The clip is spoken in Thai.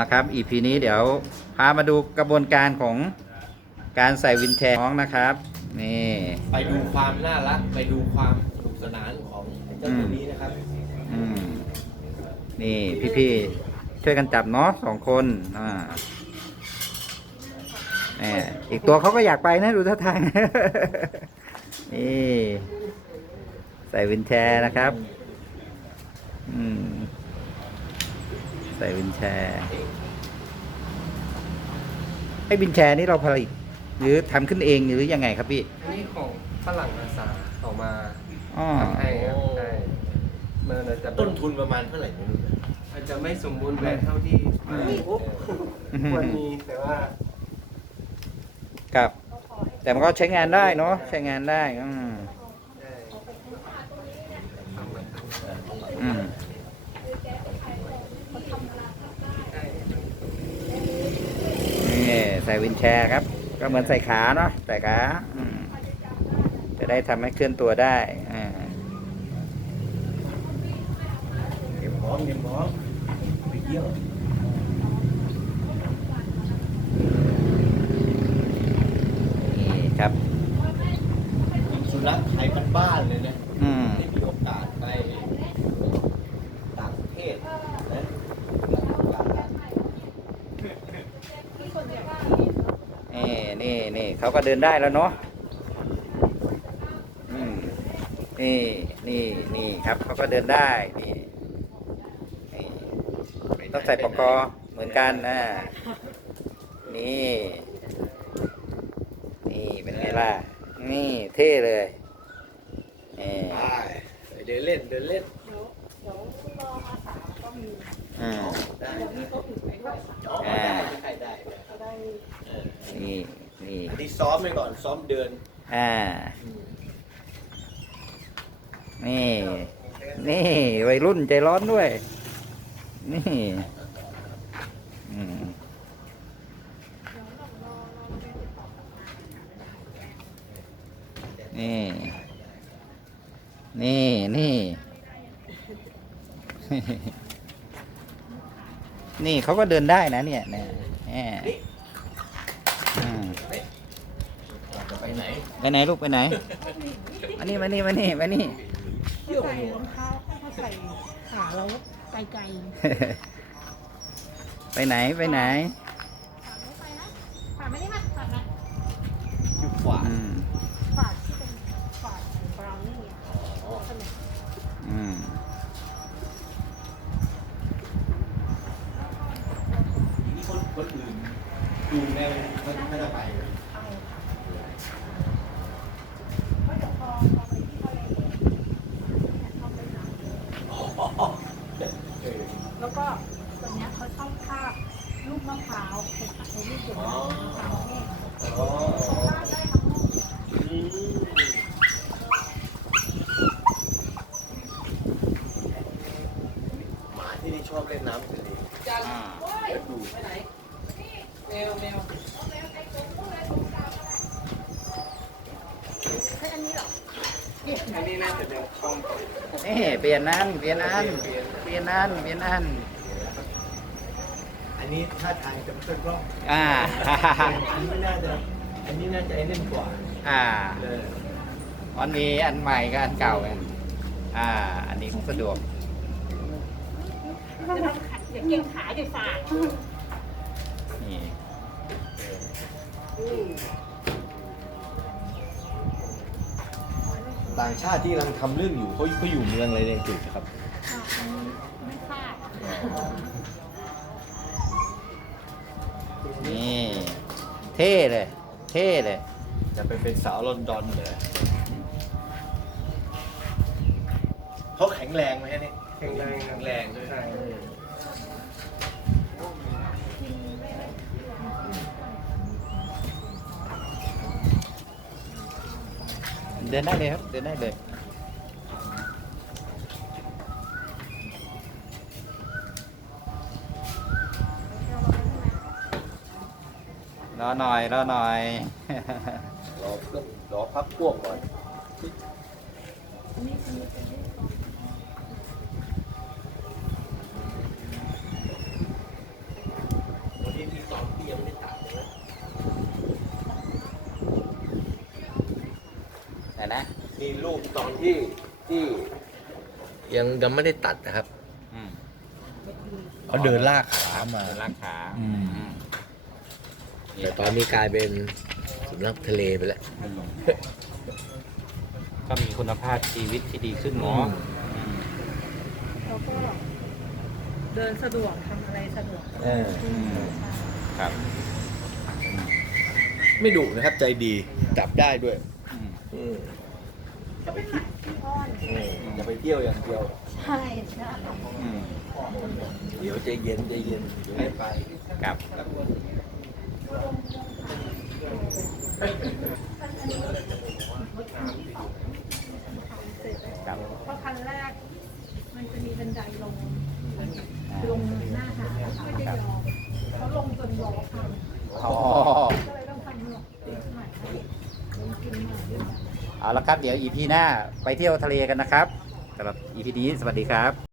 นะครับ EP นี้เดี๋ยวพามาดูกระบวนการของการใส่วินแชร์น้องนะครับนี่ ไปดูความน่ารักไปดูความสนุกสนานของเจ้าตัวนี้นะครับ อืมนี่พี่ๆช่วยกันจับเนาะ2 คนแหมอีกตัวเขาก็อยากไปนะดูท่าทาง นี่ใส่วินแชร์นะครับใส่วินแชร์ไอ้วินแชร์นี่เราผลิตหรือทำขึ้นเองหรือยังไงครับพี่ อันนี้ของฝรั่งอาสาเขามา อ๋อ ทำให้ครับใช่มันอาจจะ ต้นทุนประมาณเท่าไหร่ไม่รู้นะ อาจจะไม่สมบูรณ์แบบเท่าที่ควรมีแต่ว่า ครับ แต่มันก็ใช้งานได้เนาะใช้งานได้ได้ทำมาอืมนี่ใส่วินแชร์ครับ ก็เหมือนใส่ขาเนาะใส่ขาจะได้ทำให้เคลื่อนตัวได้เก็บพร้อมไปเที่ยว นี่ครับ สุนัขไทยบ้านๆเลยนะ ได้มีโอกาสไปต่างประเทศนะนี่เขาก็เดินได้แล้วเนาะนี่ครับเขาก็เดินได้นี่ต้องใส่ปกเหมือนกันนี่เป็นไงล่ะนี่เท่เลยไปเดินเล่นเดี๋ยวคุณรออาสาก็มี ได้ ที่เขาถือไปด้วย ใครได้ เขาได้ นี่อันนี้ซ้อมไปก่อนซ้อมเดิน นี่วัยรุ่นใจร้อนด้วยนี่นี่เขาก็เดินได้นะเนี่ยจะไปไหน ไปไหนลูกไปไหนมานี่ใส่รองเท้าเขาใส่ขาแล้วไกลไปไหนๆขาไม่ไปนะขาไม่ได้มาขานะ อยู่ขวา ฝาที่เป็นฝาบราวนี่ขนม นี่คนอื่นดูแนวไม่ได้ไป เพราะเดี๋ยวพอไปที่ทะเลชอบเล่นน้ำแล้วก็ตัวเนี้ยเขาชอบคาบลูกมะพร้าวในลูกเดือดมะพร้าวแห้งคาบได้ทั้งลูก หมาที่นี่ชอบเล่นน้ำทะเล จัน เดี๋ยวดู ไปไหนแมวใช่อันนี้เหรอ อันนี้น่าจะเป็นคอม เปลี่ยนอัน อันนี้ท่าทางจะไม่ค่อยคล่อง อันนี้น่าจะไอ้เล่นกว่า วันนี้อันใหม่กับอันเก่ากันอันนี้ของสะดวก อย่าเก่งขาอย่าฝาด นี่ ต่างชาติที่กำลังทำเรื่องอยู่เขาอยู่เมืองอะไรในอังกฤษครับ ไม่ทราบ นี่เท่เลย จะเป็นสาวลอนดอนเลยเขาแข็งแรงไหมฮะนี่ แข็งแรงด้วยใช่ เดินได้เลยครับเดินได้เลยรอหน่อย รอพักพวกก่อน น รูปตอนที่ยังไม่ได้ตัดนะครับ อืม เขาเดินลากขามา เป็นลากขา อืม อืม แต่ตอนนี้กลายเป็นสุนัขทะเลไปแล้ว อืมก็มีคุณภาพชีวิตที่ดีขึ้นเนาะอืม เขาก็เดินสะดวกทำอะไรสะดวก ครับ ไม่ดุนะครับใจดีจับได้ด้วย อืม อืม ก็เป็นหมาที่อ้อน จะไปเที่ยวอย่างเดียว ใช่ใช่ อืม เดี๋ยวใจเย็นใจเย็นเดี๋ยวไม่ไป ครับ ครับ เพราะคันแรก มันจะมีบันไดลงหน้าหาดแล้วไม่ได้ยอมเขาลงจนล้อพัง อ๋อ ก็เลยต้องทำหนวกติดใหม่ให้ลงกินใหม่ด้วยกัน เอาละครับ เดี๋ยว EP หน้าไปเที่ยวทะเลกันนะครับสำหรับ EP นี้สวัสดีครับ